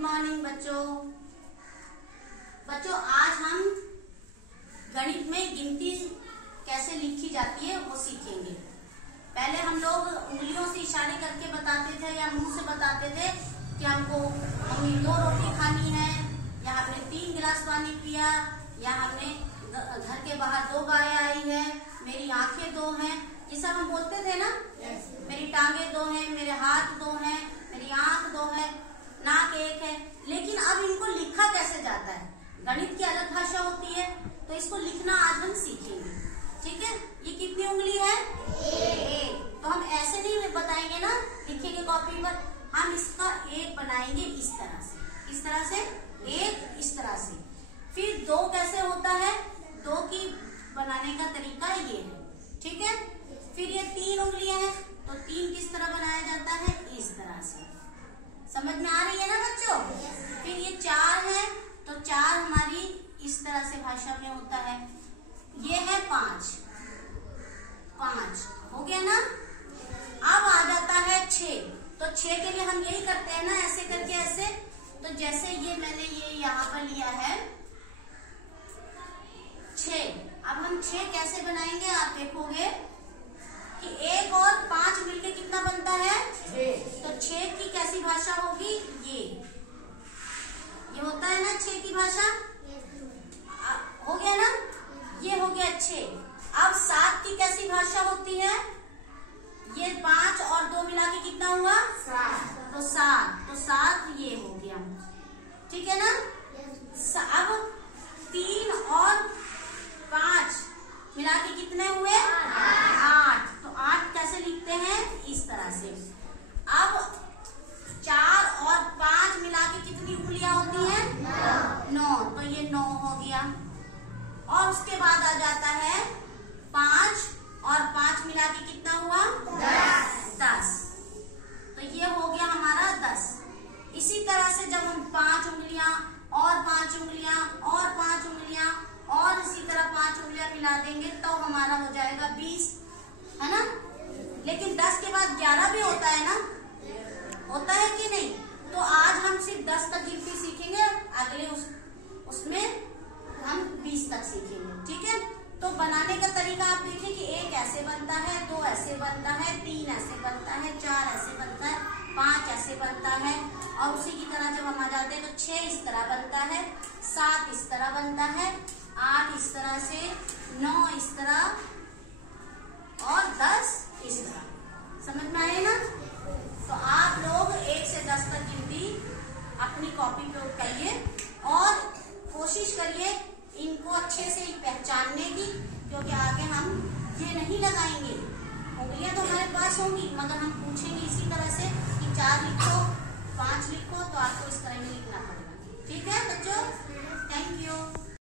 Morning बच्चों आज हम गणित में गिनती कैसे लिखी जाती है वो सीखेंगे। पहले हम लोग उंगलियों से इशारे करके बताते थे या मुंह से बताते थे कि हमको मम्मी 2 रोटी खानी है, या हमने 3 गिलास पानी पिया, या हमने घर के बाहर 2 गाय आई है, मेरी आंखें 2 हैं, ये सब हम बोलते थे ना। मेरी टांगे 2 हैं, मेरे हाथ 2 हैं, मेरी आंख 2 है, नाक 1 है। लेकिन अब इनको लिखा कैसे जाता है? गणित की अलग भाषा होती है, तो इसको लिखना आज हम सीखेंगे। ठीक है, ये कितनी उंगली है? 1। तो हम ऐसे नहीं बताएंगे ना, लिखेंगे कॉपी पर, हम इसका 1 बनाएंगे इस तरह से, इस तरह से 1, इस तरह से। फिर 2 कैसे होता है? 2 की बनाने का तरीका ये है। ठीक है, फिर ये 3 उंगलियां हैं, तो 3 किस तरह बनाया जाता है? इस तरह से। समझ में आ रही है ना बच्चों? फिर ये 4 है, तो 4 हमारी इस तरह से भाषा में होता है। ये है 5 हो गया ना। अब आ जाता है 6, तो 6 के लिए हम यही करते हैं ना, ऐसे करके ऐसे। तो जैसे ये मैंने ये यहाँ पर लिया है 6, अब हम 6 कैसे बनाएंगे आप देखोगे कि 1 और 5 मिलके कितना बनता है? 6। तो 6 की कैसी भाषा होगी? ये होता है ना 6 की भाषा। हो गया ना, ये हो गया 6। अब 7 की कैसी भाषा होती है? ये 5 और 2 मिला के कितना हुआ? 7। तो 7 ये हो गया। ठीक है ना। अब 3 और 5 मिला के कितने हुए? 8। तो 8 कैसे लिखते हैं? इस तरह से। अब 4 और 5 मिला के कितनी उंगलियां होती हैं? 9। तो ये 9 हो गया। और उसके बाद आ जाता है 5 और 5 मिला के कितना हुआ? 10। तो ये हो गया हमारा 10। इसी तरह से जब हम 5 उंगलियां और 5 उंगलियां और 5 उंगलियां और इसी तरह 5 उंगलियां मिला देंगे तो हमारा हो जाएगा 20, है ना। लेकिन 10 के बाद 11 भी होता है ना, होता है कि नहीं? तो आज हम सिर्फ 10 तक गिनती सीखेंगे, अगले उसमें हम 20 तक सीखेंगे। ठीक है, तो बनाने का तरीका आप देखिए कि 1 ऐसे बनता है, 2 ऐसे बनता है, 3 ऐसे बनता है, 4 ऐसे बनता है, 5 ऐसे बनता है, और उसी की तरह जब हम आ जाते हैं तो 6 इस तरह बनता है, 7 इस तरह बनता है, 8 इस तरह से, 9 इस तरह और 10 इस तरह। समझ में आए ना? तो आप लोग 1 से 10 तक गिनती अपनी कॉपी पे उठाइए और कोशिश करिए इनको अच्छे से पहचानने की, क्योंकि आगे हम ये नहीं लगाएंगे। उंगलियां तो हमारे पास होंगी, मगर हम पूछेंगे इसी तरह से कि 4 लिखो, 5 लिखो, तो आपको इस तरह में लिखना पड़ेगा। ठीक है बच्चों, थैंक यू।